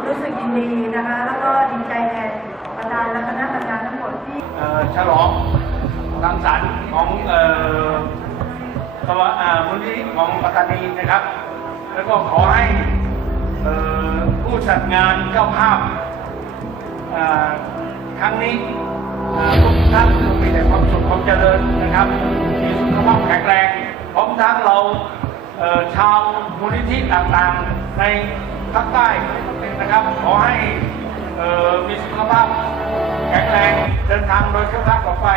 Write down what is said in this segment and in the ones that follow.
็รู้สึกยินดีนะคะ แล้วก็ดีใจแทนประธานและคณะทำงานทั้งหมดที่ฉลองรังสรรค์ของเอ่อสวอ่ามูลนิธิของปัตตานีนะครับ แล้วก็ขอให้เอ่อผู้จัดงานเจ้าภาพอ่าครั้งนี้ทุกท่านมีแต่ความสุขความเจริญนะครับมีสุขภาพแข็งแรงพร้อมทั้งเราเอ่อชาวมูลนิธิต่างๆในภาคใต้ นะครับ ขอให้เอ่อมีสุขภาพแข็งแรงเดินทางโดยเครื่องรักต่อไป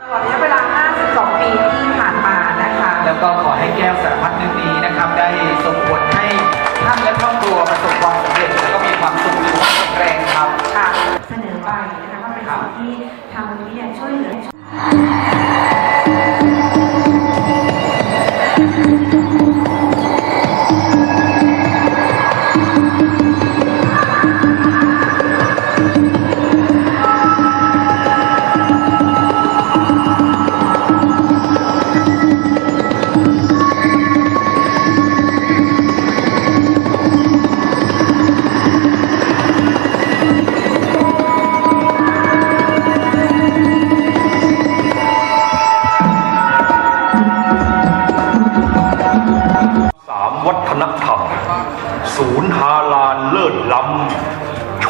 ตลอดระยะเวลา 52 ปีที่ผ่านมานะคะ แล้วก็ขอให้แก้วสารพัดนึกนี้นะครับ ได้ส่งผลให้ท่านและครอบครัวประสบความสำเร็จแล้วก็มีความสุขและความแข็งแรงครับค่ะเสนอไปนะคะก็เป็นสิ่งที่ทางมูลนิธิเนี่ยช่วยเหลือ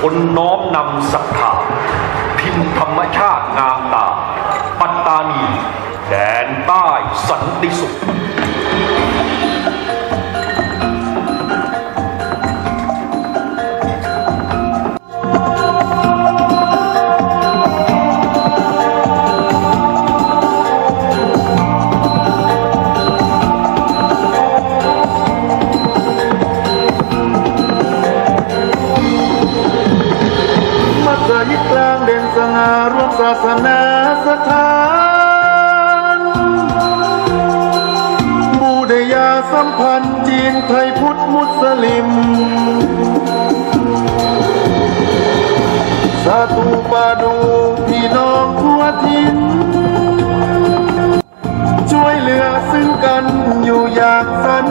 คนน้อมนำศรัทธาพิมพ์ธรรมชาติงามตา ปัตตานี แดนใต้สันติสุขารวมศาสนาสถานบูดยาสัมพันธ์จีนไทยพุทธมุสลิม สาธุปาดูพี่น้องทั่วทิน ช่วยเหลือซึ่งกันอยู่อย่างสัน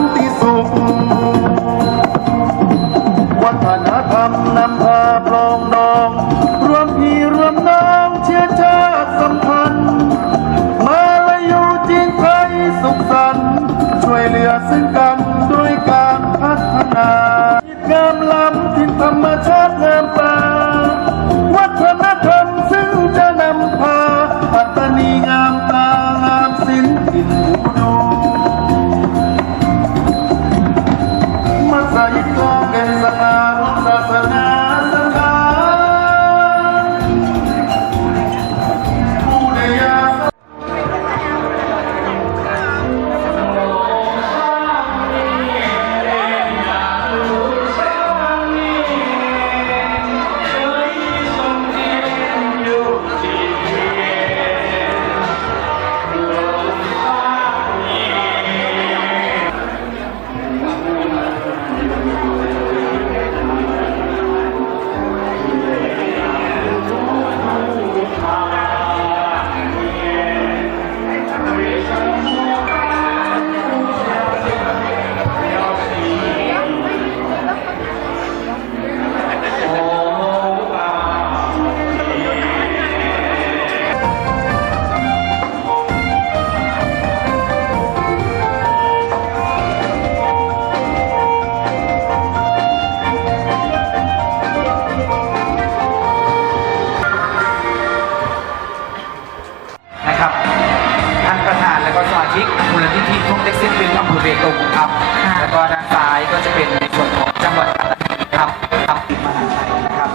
เป็นในส่วนของจังหวัดปัตตานีครับครับติดมหาชัยนะครับ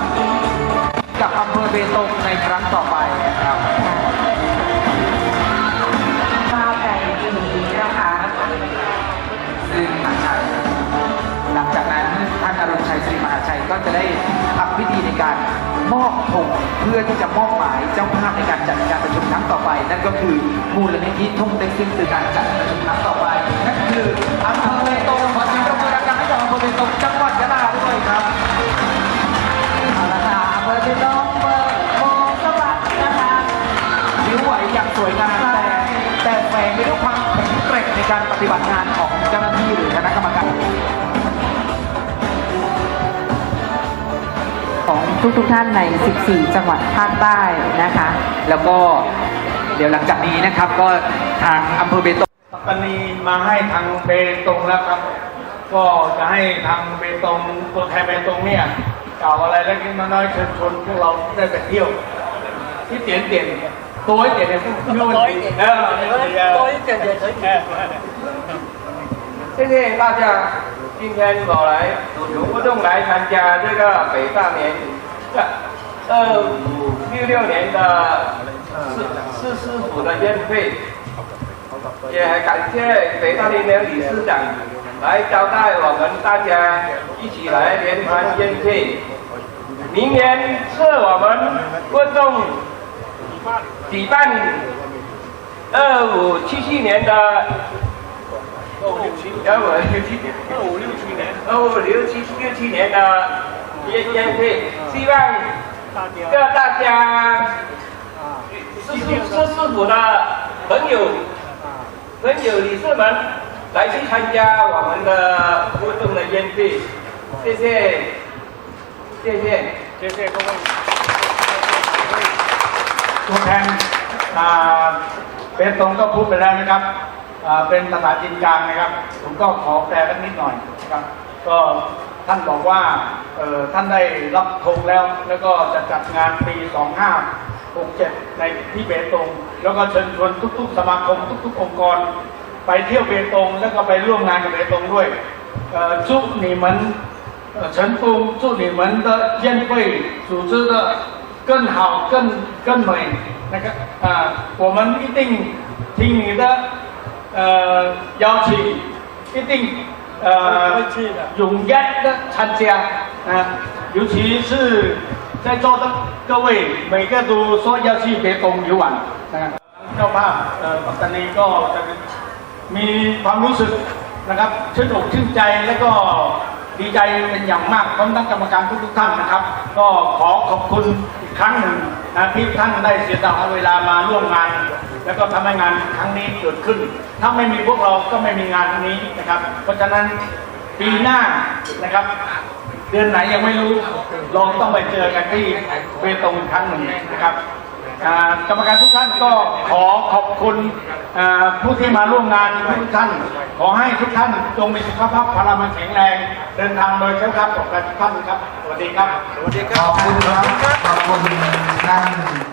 กับอำเภอเบตงในครั้งต่อไปนะครับข้าวไก่ปีนี้นะคะซึ่งมหาชัยหลังจากนั้นท่านอรุณชัยศรีมหาชัยก็จะได้ทำพิธีในการมอบธงเพื่อที่จะมอบหมายเจ้าภาพในการจัดการประชุมครั้งต่อไป นั่นก็คือมูลนิธิทุ่งเต็กซินคือการจัดประชุมครั้งต่อไปนั่นคืออำ ฏิบัติงานของเจ้าหน้าที่หรือคณะกรรมการของทุกๆทท่านใน 14 จังหวัดภาคใต้นะคะ แล้วก็เดี๋ยวหลังจากนี้นะครับก็ทางอำเภอเบตงปัตตานีมาให้ทางเบตงแล้วครับก็จะให้ทางเบตงตัวแทนเบตงเนี่ยกล่าวอะไรเล็กน้อยเชิญชวนพวกเราได้ไปเที่ยว ที่เตียนเตียนตัวเตียนเนี่ยตัวเตียนเออตัวเตียนเตีย 谢谢大家今天我来主球活动来参加这个北大年二五六六年的市市师傅的宴会，也感谢北大年的理事长来招待我们大家一起来联欢宴会。明年是我们活动举办二五七七年的二五六七二五六七年，二五六七年，二五六七六七年的宴宴会，希望各大家是是是师傅的朋友朋友理事们来去参加我们的活动的宴会，谢谢，谢谢。谢谢各位。ตัวแทนอ่าเบตงก็พูดไปแล้วนะครับอ่า เป็นภาษาจีนกลางนะครับ ผมก็ขอแปลสักนิดหน่อยนะครับ ก็ท่านบอกว่าเอ่อท่านได้รับธงแล้ว แล้วก็จะจัดงานปี 2567 ในที่เบตง แล้วก็เชิญชวนทุก ๆ สมาคมทุก ๆ องค์กร ไปเที่ยวเบตง แล้วก็ไปร่วมงานกับเบตงด้วยเอ่อ祝你们呃，成功，祝你们的宴会组织的更好、更更美。那个啊、我们一定听你的 呃邀请，一定呃踊跃的参加啊、尤其是在座的各位，每个都说要去别宫游玩นะครับเจ้าภาพเอ่อปัตตานีก็จะมีความรู้สึกนะครับชื่นอกชื่นใจแล้วก็ดีใจเป็นอย่างมากพร้อมทั้งกรรมการทุกๆท่านนะครับ ก็ขอขอบคุณอีกครั้งหนึ่งนะที่ท่านได้เสียสละเวลามาร่วมงาน แล้วก็ทำให้งานครั้งนี้เกิดขึ้น ถ้าไม่มีพวกเราก็ไม่มีงานครั้งนี้นะครับ เพราะฉะนั้นปีหน้านะครับ เดือนไหนยังไม่รู้เราต้องไปเจอกันที่เบตงอีกครั้งหนึ่งนะครับอ่ากรรมการทุกท่านก็ขอขอบคุณอ่าผู้ที่มาร่วมงานทุกท่าน ขอให้ทุกท่านจงมีสุขภาพพลามันแข็งแรง เดินทางโดยเช้าครับขอบคุณทุกท่านครับ สวัสดีครับ สวัสดีคขรับอบคุณครับ ขอบคุณท่าน